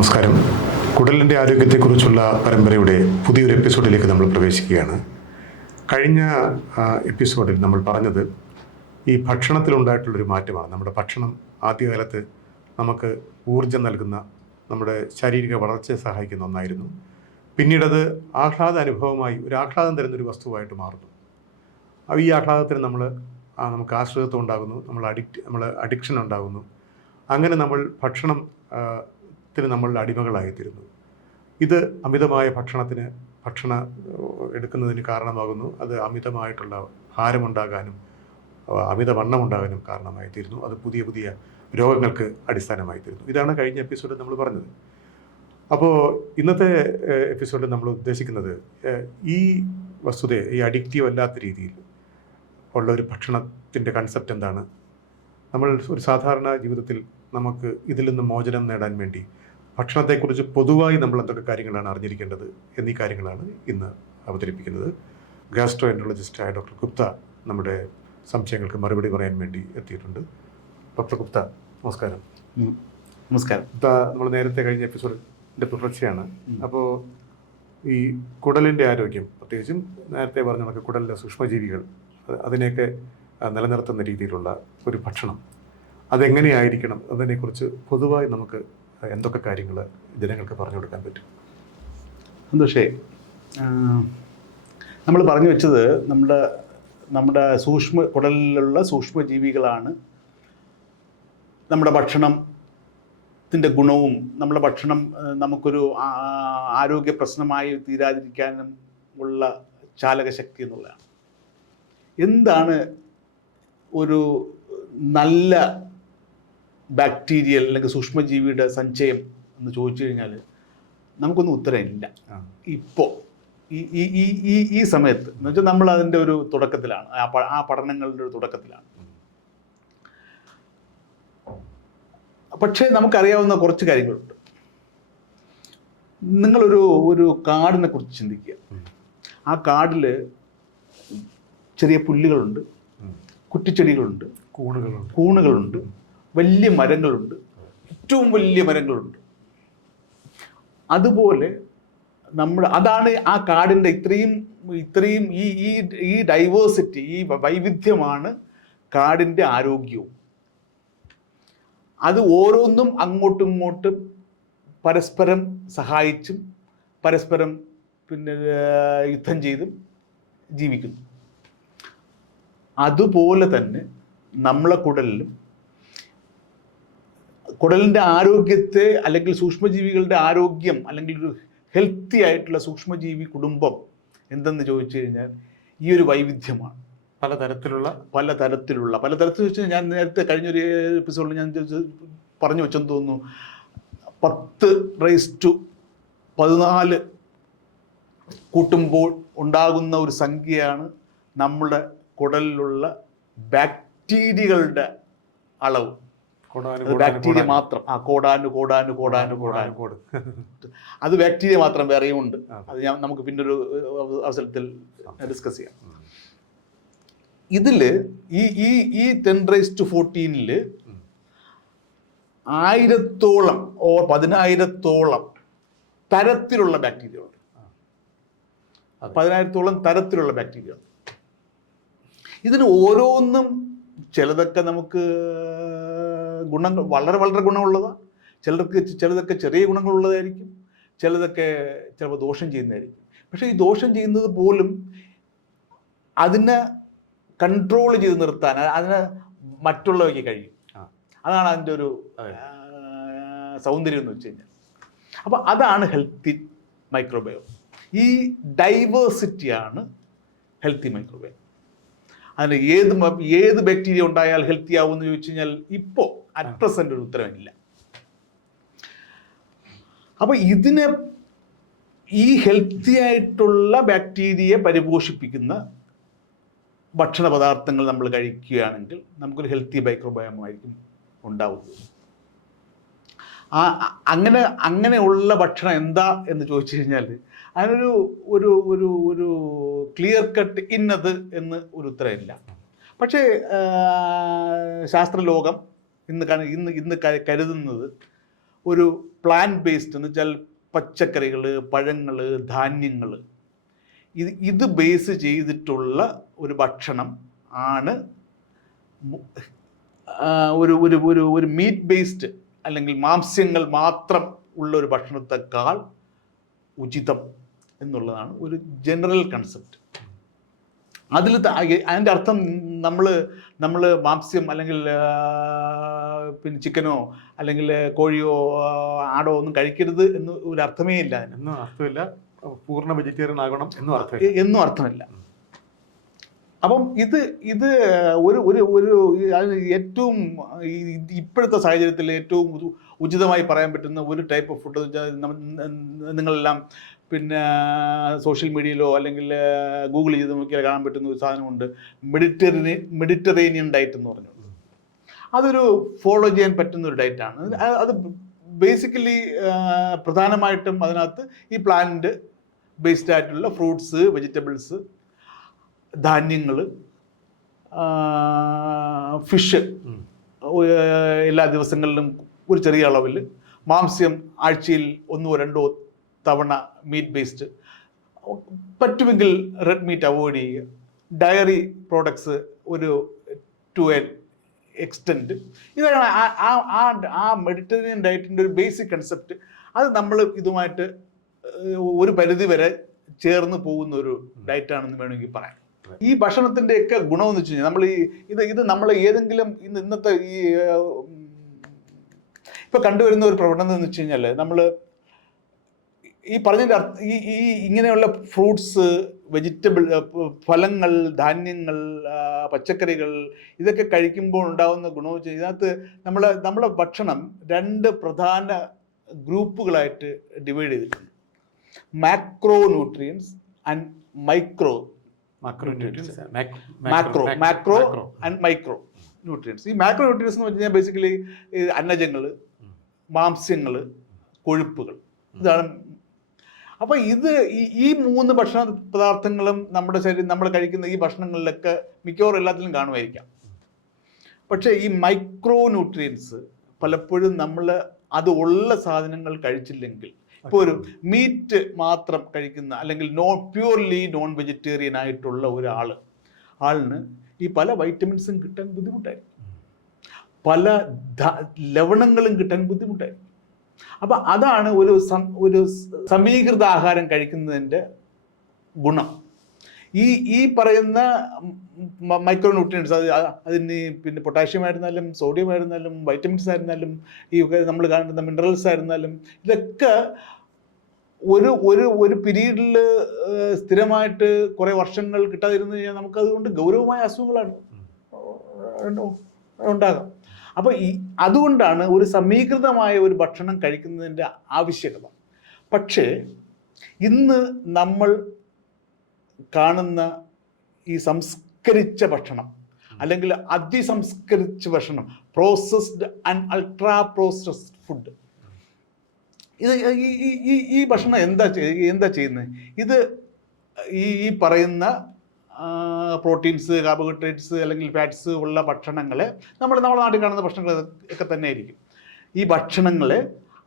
നമസ്കാരം. കുടലിന്റെ ആരോഗ്യത്തെക്കുറിച്ചുള്ള പരമ്പരയുടെ പുതിയൊരു എപ്പിസോഡിലേക്ക് നമ്മൾ പ്രവേശിക്കുകയാണ്. കഴിഞ്ഞ എപ്പിസോഡിൽ നമ്മൾ പറഞ്ഞത് ഈ ഭക്ഷണത്തിലുണ്ടായിട്ടുള്ളൊരു മാറ്റമാണ്. നമ്മുടെ ഭക്ഷണം ആദ്യകാലത്ത് നമുക്ക് ഊർജം നൽകുന്ന നമ്മുടെ ശാരീരിക വളർച്ചയെ സഹായിക്കുന്ന ഒന്നായിരുന്നു. പിന്നീടത് ആഹ്ലാദ അനുഭവമായി ഒരു ആഹ്ലാദം തരുന്നൊരു വസ്തുവായിട്ട് മാറുന്നു. ഈ ആഹ്ലാദത്തിന് നമ്മൾ നമുക്ക് ആശ്രിതത്വം ഉണ്ടാകുന്നു നമ്മൾ അഡിക്റ്റ് നമ്മൾ അഡിക്ഷൻ ഉണ്ടാകുന്നു. അങ്ങനെ നമ്മൾ ഭക്ഷണം ത്തിന് നമ്മൾ അടിമകളായിത്തീരുന്നു. ഇത് അമിതമായ ഭക്ഷണത്തിന് ഭക്ഷണ എടുക്കുന്നതിന് കാരണമാകുന്നു. അത് അമിതമായിട്ടുള്ള ഭാരമുണ്ടാകാനും അമിത അമിതവണ്ണം ഉണ്ടാകാനും കാരണമായിത്തീരുന്നു. അത് പുതിയ പുതിയ രോഗങ്ങൾക്ക് അടിസ്ഥാനമായിത്തീരുന്നു. ഇതാണ് കഴിഞ്ഞ എപ്പിസോഡിൽ നമ്മൾ പറഞ്ഞത്. അപ്പോൾ ഇന്നത്തെ എപ്പിസോഡിൽ നമ്മൾ ഉദ്ദേശിക്കുന്നത് ഈ വസ്തുതയെ ഈ അഡിക്റ്റീവ് അല്ലാത്ത രീതിയിൽ ഉള്ള ഒരു ഭക്ഷണത്തിന്റെ കൺസെപ്റ്റ് എന്താണ്? നമ്മൾ ഒരു സാധാരണ ജീവിതത്തിൽ നമുക്ക് ഇതിൽ നിന്ന് മോചനം നേടാൻ വേണ്ടി. ഭക്ഷണത്തെക്കുറിച്ച് പൊതുവായി നമ്മൾ എന്തൊക്കെ കാര്യങ്ങളാണ് അറിഞ്ഞിരിക്കേണ്ടത് എന്നീ കാര്യങ്ങളാണ് ഇന്ന് അവതരിപ്പിക്കുന്നത്. ഗാസ്ട്രോ എൻട്രോളജിസ്റ്റായ ഡോക്ടർ ഗുപ്ത നമ്മുടെ സംശയങ്ങൾക്ക് മറുപടി പറയാൻ വേണ്ടി എത്തിയിട്ടുണ്ട്. ഡോക്ടർ ഗുപ്ത നമസ്കാരം. നമസ്കാരം. ഗുപ്ത നമ്മൾ നേരത്തെ കഴിഞ്ഞ എപ്പിസോഡിന്റെ തുടർച്ചയാണ്. അപ്പോൾ ഈ കുടലിന്റെ ആരോഗ്യം പ്രത്യേകിച്ചും നേരത്തെ പറഞ്ഞ കണക്ക് കുടലിലെ സൂക്ഷ്മജീവികൾ അത് അതിനെയൊക്കെ നിലനിർത്തുന്ന രീതിയിലുള്ള ഒരു ഭക്ഷണം അതെങ്ങനെയായിരിക്കണം അതിനെക്കുറിച്ച് പൊതുവായി നമുക്ക് എന്തൊക്കെ കാര്യങ്ങൾ ജനങ്ങൾക്ക് പറഞ്ഞു കൊടുക്കാൻ പറ്റും? സന്തോഷേ നമ്മൾ പറഞ്ഞു വെച്ചത് നമ്മുടെ നമ്മുടെ സൂക്ഷ്മ കുടലിലുള്ള സൂക്ഷ്മജീവികളാണ്. നമ്മുടെ ഭക്ഷണം ത്തിന്റെ ഗുണവും നമ്മുടെ ഭക്ഷണം നമുക്കൊരു ആരോഗ്യ പ്രശ്നമായി തീരാതിരിക്കാനും ഉള്ള ചാലകശക്തി എന്നുള്ളതാണ്. എന്താണ് ഒരു നല്ല ബാക്ടീരിയൽ അല്ലെങ്കിൽ സൂക്ഷ്മജീവിയുടെ സഞ്ചയം എന്ന് ചോദിച്ചു കഴിഞ്ഞാൽ നമുക്കൊന്നും ഉത്തരമില്ല. ഇപ്പോൾ ഈ ഈ ഈ ഈ ഈ സമയത്ത് എന്ന് വെച്ചാൽ നമ്മൾ അതിന്റെ ഒരു തുടക്കത്തിലാണ്. ആ പഠനങ്ങളുടെ ഒരു തുടക്കത്തിലാണ്. പക്ഷേ നമുക്കറിയാവുന്ന കുറച്ച് കാര്യങ്ങളുണ്ട്. നിങ്ങളൊരു ഒരു കാടിനെ കുറിച്ച് ചിന്തിക്കുക. ആ കാടിൽ ചെറിയ പുല്ലുകളുണ്ട് കുറ്റിച്ചെടികളുണ്ട് കൂണുകളുണ്ട്. കൂണുകളുണ്ട് വലിയ മരങ്ങളുണ്ട്. ഏറ്റവും വലിയ മരങ്ങളുണ്ട്. അതുപോലെ നമ്മൾ അതാണ് ആ കാടിന്റെ ഇത്രയും ഇത്രയും ഈ ഈ ഈ ഡൈവേഴ്സിറ്റി ഈ വൈവിധ്യമാണ് കാടിന്റെ ആരോഗ്യവും. അത് ഓരോന്നും അങ്ങോട്ടും ഇങ്ങോട്ടും പരസ്പരം സഹായിച്ചും പരസ്പരം പിന്നെ യുദ്ധം ചെയ്തും ജീവിക്കുന്നു. അതുപോലെ തന്നെ നമ്മളെ കുടലിലും കുടലിന്റെ ആരോഗ്യത്തെ അല്ലെങ്കിൽ സൂക്ഷ്മജീവികളുടെ ആരോഗ്യം അല്ലെങ്കിൽ ഒരു ഹെൽത്തി ആയിട്ടുള്ള സൂക്ഷ്മജീവി കുടുംബം എന്തെന്ന് ചോദിച്ചു കഴിഞ്ഞാൽ ഈ ഒരു വൈവിധ്യമാണ്. പലതരത്തിലുള്ള പലതരത്തിലുള്ള പലതരത്തിൽ പല തരത്തിൽ വെച്ച് ഞാൻ നേരത്തെ കഴിഞ്ഞൊരു എപ്പിസോഡിൽ ഞാൻ പറഞ്ഞു വെച്ചെന്ന് തോന്നുന്നു പത്ത് റൈസ് ടു പതിനാല് കൂട്ടുമ്പോൾ ഉണ്ടാകുന്ന ഒരു സംഖ്യയാണ് നമ്മുടെ കുടലിലുള്ള ബാക്ടീരിയകളുടെ അളവ്. ബാക്ടീരിയ മാത്രം. ആ കോടാനു കോടാനു കോടാനു കോടാനു. കോട് അത് ബാക്ടീരിയ മാത്രം വേറെയും ഉണ്ട്. അത് ഞാൻ നമുക്ക് പിന്നൊരു ഒരു അവസരത്തിൽ ഡിസ്കസ് ചെയ്യാം. ഇതിൽ ഈ ഈ ഈ ടെൻ റൈസ് ടു ഫോർട്ടീനിൽ ഉം. ആയിരത്തോളം ഓ പതിനായിരത്തോളം തരത്തിലുള്ള ബാക്ടീരിയ ഉണ്ട്. പതിനായിരത്തോളം തരത്തിലുള്ള ബാക്ടീരിയ ഇതിന് ഓരോന്നും ചിലതൊക്കെ നമുക്ക് ഗുണങ്ങൾ വളരെ വളരെ ഗുണമുള്ളതാണ് ചിലർക്ക് ചിലതൊക്കെ ചെറിയ ഗുണങ്ങളുള്ളതായിരിക്കും. ചിലതൊക്കെ ചിലപ്പോൾ ദോഷം ചെയ്യുന്നതായിരിക്കും. പക്ഷേ ഈ ദോഷം ചെയ്യുന്നത് പോലും അതിനെ കൺട്രോൾ ചെയ്ത് നിർത്താൻ അതിനെ മറ്റുള്ളവയ്ക്ക് കഴിയും. അതാണ് അതിന്റെ ഒരു സൗന്ദര്യം എന്ന് വെച്ച് കഴിഞ്ഞാൽ. അപ്പോൾ അതാണ് ഹെൽത്തി മൈക്രോബയോ. ഈ ഡൈവേഴ്സിറ്റിയാണ് ഹെൽത്തി മൈക്രോബയോ. അതിന് ഏത് ഏത് ബാക്ടീരിയ ഉണ്ടായാൽ ഹെൽത്തി ആവുമെന്ന് ചോദിച്ചു കഴിഞ്ഞാൽ ഇപ്പോൾ അറ്റ് പ്രസന്റ് ഒരു ഉത്തരവില്ല അപ്പോൾ ഇതിനെ ഈ ഹെൽത്തി ആയിട്ടുള്ള ബാക്ടീരിയയെ പരിപോഷിപ്പിക്കുന്ന ഭക്ഷണ പദാർത്ഥങ്ങൾ നമ്മൾ കഴിക്കുകയാണെങ്കിൽ നമുക്കൊരു ഹെൽത്തി മൈക്രോബയോമായിരിക്കും ഉണ്ടാവുന്നത്. ആ അങ്ങനെ അങ്ങനെയുള്ള ഭക്ഷണം എന്താ എന്ന് ചോദിച്ചു കഴിഞ്ഞാൽ അതിനൊരു ഒരു ഒരു ഒരു ക്ലിയർ കട്ട് ഇന്നത് എന്ന് ഒരു ഉത്തരമില്ല പക്ഷേ ശാസ്ത്രലോകം ഇന്ന് ഇന്ന് ഇന്ന് കരുതുന്നത് ഒരു പ്ലാൻ ബേസ്ഡ് എന്ന് വെച്ചാൽ പച്ചക്കറികൾ പഴങ്ങൾ ധാന്യങ്ങൾ ഇത് ഇത് ബേസ് ചെയ്തിട്ടുള്ള ഒരു ഭക്ഷണം ആണ് ഒരു ഒരു ഒരു ഒരു മീറ്റ് ബേസ്ഡ് അല്ലെങ്കിൽ മാംസ്യങ്ങൾ മാത്രം ഉള്ള ഒരു ഭക്ഷണത്തെക്കാൾ ഉചിതം എന്നുള്ളതാണ് ഒരു ജനറൽ കൺസെപ്റ്റ് അതിൽ അതിന്റെ അർത്ഥം നമ്മൾ നമ്മൾ മാംസ്യം അല്ലെങ്കിൽ പിന്നെ ചിക്കനോ അല്ലെങ്കിൽ കോഴിയോ ആടോ ഒന്നും കഴിക്കരുത് എന്ന് ഒരു അർത്ഥമേ ഇല്ല അതിന്. അർത്ഥമില്ല. പൂർണ വെജിറ്റേറിയൻ ആകണം എന്നും അർത്ഥം എന്നും അർത്ഥമില്ല. അപ്പം ഇത് ഇത് ഒരു ഒരു ഒരു ഏറ്റവും ഇപ്പോഴത്തെ സാഹചര്യത്തിൽ ഏറ്റവും ഉചിതമായി പറയാൻ പറ്റുന്ന ഒരു ടൈപ്പ് ഓഫ് ഫുഡ് നിങ്ങളെല്ലാം പിന്നെ സോഷ്യൽ മീഡിയയിലോ അല്ലെങ്കിൽ ഗൂഗിൾ ചെയ്ത് നോക്കിയാൽ കാണാൻ പറ്റുന്ന ഒരു സാധനമുണ്ട്. മെഡിറ്ററേനിയൻ മെഡിറ്ററേനിയൻ ഡയറ്റ് എന്ന് പറഞ്ഞു അതൊരു ഫോളോ ചെയ്യാൻ പറ്റുന്ന ഒരു ഡയറ്റാണ്. അത് അത് ബേസിക്കലി പ്രധാനമായിട്ടും അതിനകത്ത് ഈ പ്ലാന്റ് ബേസ്ഡ് ആയിട്ടുള്ള ഫ്രൂട്ട്സ് വെജിറ്റബിൾസ് ധാന്യങ്ങൾ ഫിഷ് എല്ലാ ദിവസങ്ങളിലും ഒരു ചെറിയ അളവിൽ. മാംസ്യം ആഴ്ചയിൽ ഒന്നോ രണ്ടോ തവണ മീറ്റ് ബേസ്ഡ് പറ്റുമെങ്കിൽ റെഡ് മീറ്റ് അവോയ്ഡ് ചെയ്യുക. ഡയറി പ്രോഡക്ട്സ് ഒരു ടു എ എക്സ്റ്റെന്റ് ഇതാണ് ആ- ആ ആ ആ മെഡിറ്ററേനിയൻ ഡയറ്റിന്റെ ഒരു ബേസിക് കൺസെപ്റ്റ് അത് നമ്മൾ ഇതുമായിട്ട് ഒരു പരിധി വരെ ചേർന്ന് പോകുന്ന ഒരു ഡയറ്റാണെന്ന് വേണമെങ്കിൽ പറയാം. ഈ ഭക്ഷണത്തിന്റെയൊക്കെ ഗുണമെന്ന് വെച്ച് കഴിഞ്ഞാൽ നമ്മൾ ഈ ഇത് ഇത് നമ്മൾ ഏതെങ്കിലും ഇന്ന് ഇന്നത്തെ ഈ ഇപ്പം കണ്ടുവരുന്ന ഒരു പ്രവണത എന്ന് വെച്ച് കഴിഞ്ഞാൽ നമ്മൾ ഈ പറഞ്ഞതിന്റെ അർത്ഥം ഈ ഈ ഇങ്ങനെയുള്ള ഫ്രൂട്ട്സ് വെജിറ്റബിൾ ഫലങ്ങൾ ധാന്യങ്ങൾ പച്ചക്കറികൾ ഇതൊക്കെ കഴിക്കുമ്പോൾ ഉണ്ടാകുന്ന ഗുണമെന്ന് വെച്ചാൽ ഇതിനകത്ത് നമ്മൾ നമ്മളെ ഭക്ഷണം രണ്ട് പ്രധാന ഗ്രൂപ്പുകളായിട്ട് ഡിവൈഡ് ചെയ്തിട്ടുണ്ട്. Macro nutrients and micro macro macro macro and micro nutrients ഈ മാക്രോ ന്യൂട്രിയൻസ് എന്ന് വെച്ച് കഴിഞ്ഞാൽ ബേസിക്കലി അന്നജങ്ങൾ മാംസ്യങ്ങൾ കൊഴുപ്പുകൾ. ഇതാണ് അപ്പോൾ ഇത് ഈ മൂന്ന് ഭക്ഷണ പദാർത്ഥങ്ങളും നമ്മുടെ ശരീരം നമ്മൾ കഴിക്കുന്ന ഈ ഭക്ഷണങ്ങളിലൊക്കെ മിക്കവാറും എല്ലാത്തിലും കാണുമായിരിക്കാം. പക്ഷേ ഈ മൈക്രോ ന്യൂട്രിയൻസ് പലപ്പോഴും നമ്മൾ അത് ഉള്ള സാധനങ്ങൾ കഴിച്ചില്ലെങ്കിൽ ഇപ്പോൾ ഒരു മീറ്റ് മാത്രം കഴിക്കുന്ന അല്ലെങ്കിൽ നോൺ പ്യൂർലി നോൺ വെജിറ്റേറിയൻ ആയിട്ടുള്ള ഒരാൾ ആളിന് ഈ പല വൈറ്റമിൻസും കിട്ടാൻ ബുദ്ധിമുട്ടായിരിക്കും. പല ലവണങ്ങളും കിട്ടാൻ ബുദ്ധിമുട്ടായിരിക്കും. അപ്പം അതാണ് ഒരു ഒരു സമീകൃത ആഹാരം കഴിക്കുന്നതിന്റെ ഗുണം. ഈ ഈ പറയുന്ന മൈക്രോ ന്യൂട്രിയൻസ് അത് അതിന് പിന്നെ പൊട്ടാഷ്യം ആയിരുന്നാലും സോഡിയം ആയിരുന്നാലും വൈറ്റമിൻസ് ആയിരുന്നാലും ഈ നമ്മൾ കാണുന്ന മിനറൽസ് ആയിരുന്നാലും ഇതൊക്കെ ഒരു ഒരു ഒരു പീരീഡിൽ സ്ഥിരമായിട്ട് കുറേ വർഷങ്ങൾ കിട്ടാതിരുന്നു കഴിഞ്ഞാൽ നമുക്കതുകൊണ്ട് ഗൗരവമായ അസുഖങ്ങളാണ്. ഉണ്ടാകാം. അപ്പോൾ ഈ അതുകൊണ്ടാണ് ഒരു സമീകൃതമായ ഒരു ഭക്ഷണം കഴിക്കുന്നതിന്റെ ആവശ്യകത. പക്ഷേ ഇന്ന് നമ്മൾ കാണുന്ന ഈ സംസ്കരിച്ച ഭക്ഷണം അല്ലെങ്കിൽ അതിസംസ്കരിച്ച ഭക്ഷണം processed and ultra processed food ഇത് ഈ ഈ- ഭക്ഷണം എന്താ എന്താ ചെയ്യുന്നത് ഇത് ഈ പറയുന്ന പ്രോട്ടീൻസ് കാർബോഹൈഡ്രേറ്റ്സ് അല്ലെങ്കിൽ ഫാറ്റ്സ് ഉള്ള ഭക്ഷണങ്ങൾ നമ്മൾ നമ്മുടെ നാട്ടിൽ കാണുന്ന ഭക്ഷണങ്ങൾ ഒക്കെ തന്നെ ആയിരിക്കും ഈ ഭക്ഷണങ്ങൾ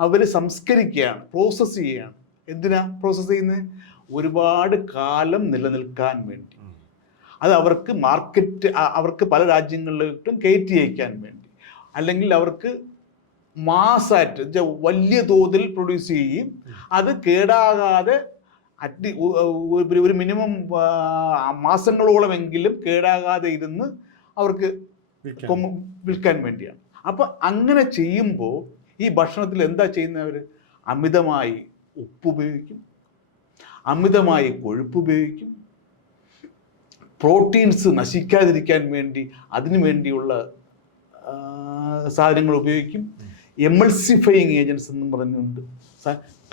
അവർ സംസ്കരിക്കുകയാണ് പ്രോസസ്സ് ചെയ്യുകയാണ്. എന്തിനാ പ്രോസസ്സ് ചെയ്യുന്നത് ഒരുപാട് കാലം നിലനിൽക്കാൻ വേണ്ടി. അത് അവർക്ക് മാർക്കറ്റ് അവർക്ക് പല രാജ്യങ്ങളിലോട്ടും കയറ്റി അയക്കാൻ വേണ്ടി. അല്ലെങ്കിൽ അവർക്ക് മാസായിട്ട് വലിയ തോതിൽ പ്രൊഡ്യൂസ് ചെയ്യും അത് കേടാകാതെ അറ്റ് ഒരു മിനിമം മാസങ്ങളോളമെങ്കിലും കേടാകാതെ ഇരുന്ന് അവർക്ക് വിൽക്കാൻ. വേണ്ടിയാണ്. അപ്പോൾ അങ്ങനെ ചെയ്യുമ്പോൾ ഈ ഭക്ഷണത്തിൽ എന്താ ചെയ്യുന്നവർ അമിതമായി ഉപ്പ് ഉപയോഗിക്കും. അമിതമായി കൊഴുപ്പ് ഉപയോഗിക്കും. പ്രോട്ടീൻസ് നശിക്കാതിരിക്കാൻ വേണ്ടി അതിനു വേണ്ടിയുള്ള സാധനങ്ങൾ ഉപയോഗിക്കും. എമൾസിഫയിങ് ഏജൻസ് എന്നും പറഞ്ഞുകൊണ്ട്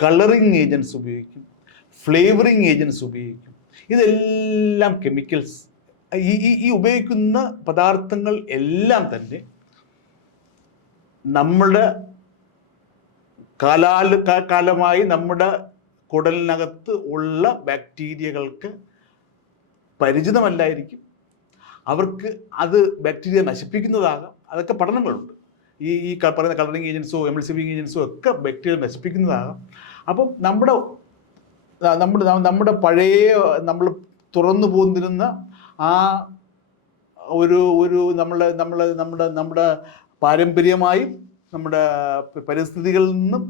കളറിങ് ഏജൻസ് ഉപയോഗിക്കും. ഫ്ലേവറിങ് ഏജൻസ് ഉപയോഗിക്കും. ഇതെല്ലാം കെമിക്കൽസ്. ഈ ഈ ഉപയോഗിക്കുന്ന പദാർത്ഥങ്ങൾ എല്ലാം തന്നെ നമ്മുടെ കാലാല കാലമായി നമ്മുടെ കുടലിനകത്ത് ഉള്ള ബാക്ടീരിയകൾക്ക് പരിചിതമല്ലായിരിക്കും. അവർക്ക് അത് ബാക്ടീരിയ നശിപ്പിക്കുന്നതാകാം. അതൊക്കെ പഠനങ്ങളുണ്ട്. ഈ ഈ പറയുന്ന കളറിങ് ഏജൻസോ എമിൾസിവിങ് ഏജൻസോ ഒക്കെ ബാക്ടീരിയ നശിപ്പിക്കുന്നതാകാം. അപ്പം നമ്മുടെ നമ്മുടെ നമ്മുടെ പഴയ നമ്മൾ തുറന്നു പോന്നിരുന്ന ആ ഒരു ഒരു നമ്മളെ നമ്മളെ നമ്മുടെ നമ്മുടെ പാരമ്പര്യമായും നമ്മുടെ പരിസ്ഥിതികളിൽ നിന്നും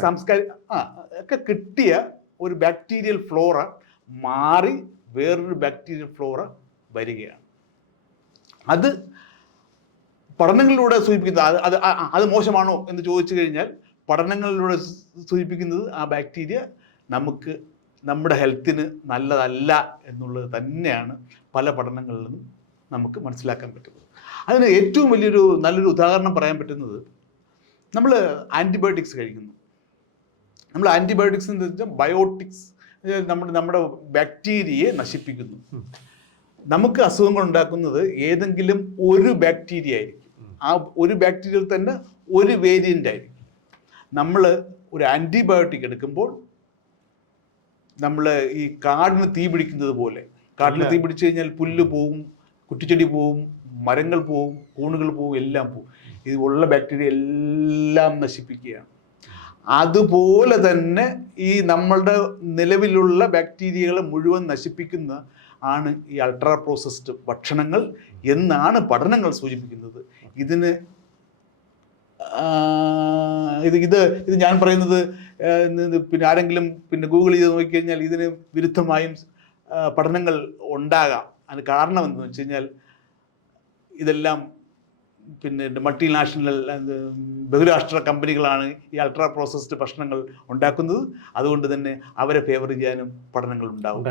സംസ്കാര ആ ഒക്കെ കിട്ടിയ ഒരു ബാക്ടീരിയൽ ഫ്ലോറ മാറി വേറൊരു ബാക്ടീരിയൽ ഫ്ലോറ വരികയാണ്. അത് പഠനങ്ങളിലൂടെ സൂചിപ്പിക്കുന്നത് അത് അത് മോശമാണോ എന്ന് ചോദിച്ചു കഴിഞ്ഞാൽ പഠനങ്ങളിലൂടെ സൂചിപ്പിക്കുന്നത് ആ ബാക്ടീരിയ നമുക്ക് നമ്മുടെ ഹെൽത്തിന് നല്ലതല്ല എന്നുള്ളത് തന്നെയാണ് പല പഠനങ്ങളിൽ നിന്നും നമുക്ക് മനസ്സിലാക്കാൻ പറ്റുന്നത്. അതിന് ഏറ്റവും വലിയൊരു നല്ലൊരു ഉദാഹരണം പറയാൻ പറ്റുന്നത് നമ്മൾ ആന്റിബയോട്ടിക്സ് കഴിക്കുന്നു. നമ്മൾ ആന്റിബയോട്ടിക്സ് എന്ന് വെച്ചാൽ ബയോട്ടിക്സ് നമ്മുടെ നമ്മുടെ ബാക്ടീരിയയെ നശിപ്പിക്കുന്നു. നമുക്ക് അസുഖങ്ങൾ ഉണ്ടാക്കുന്നത് ഏതെങ്കിലും ഒരു ബാക്ടീരിയ ആയിരിക്കും. ആ ഒരു ബാക്ടീരിയയിൽ തന്നെ ഒരു വേരിയന്റ് ആയിരിക്കും. നമ്മൾ ഒരു ആന്റിബയോട്ടിക് എടുക്കുമ്പോൾ നമ്മൾ ഈ കാടിന് തീ പിടിക്കുന്നത് പോലെ. കാടിന് തീ പിടിച്ചു കഴിഞ്ഞാൽ പുല്ല് പോവും കുറ്റിച്ചെടി പോവും മരങ്ങൾ പോവും കൂണുകൾ പോവും എല്ലാം പോവും. ഇത് ഉള്ള ബാക്ടീരിയ എല്ലാം നശിപ്പിക്കുകയാണ്. അതുപോലെ തന്നെ ഈ നമ്മളുടെ നിലവിലുള്ള ബാക്ടീരിയകളെ മുഴുവൻ നശിപ്പിക്കുന്ന ആണ് ഈ അൾട്രാ പ്രോസസ്ഡ് ഭക്ഷണങ്ങൾ എന്നാണ് പഠനങ്ങൾ സൂചിപ്പിക്കുന്നത്. ഇതിന് ഇത് ഇത് ഇത് ഞാൻ പറയുന്നത് പിന്നെ ആരെങ്കിലും പിന്നെ ഗൂഗിൾ ചെയ്ത് നോക്കിക്കഴിഞ്ഞാൽ ഇതിന് വിരുദ്ധമായും പഠനങ്ങൾ ഉണ്ടാകാം. അതിന് കാരണം എന്താണെന്ന് വെച്ച് കഴിഞ്ഞാൽ ഇതെല്ലാം പിന്നെ മൾട്ടിനാഷണൽ നാഷണൽ ബഹുരാഷ്ട്ര കമ്പനികളാണ് ഈ അൾട്രാ പ്രോസസ്ഡ് ഭക്ഷണങ്ങൾ ഉണ്ടാക്കുന്നത്. അതുകൊണ്ട് തന്നെ അവരെ ഫേവർ ചെയ്യാനും പഠനങ്ങൾ ഉണ്ടാവും.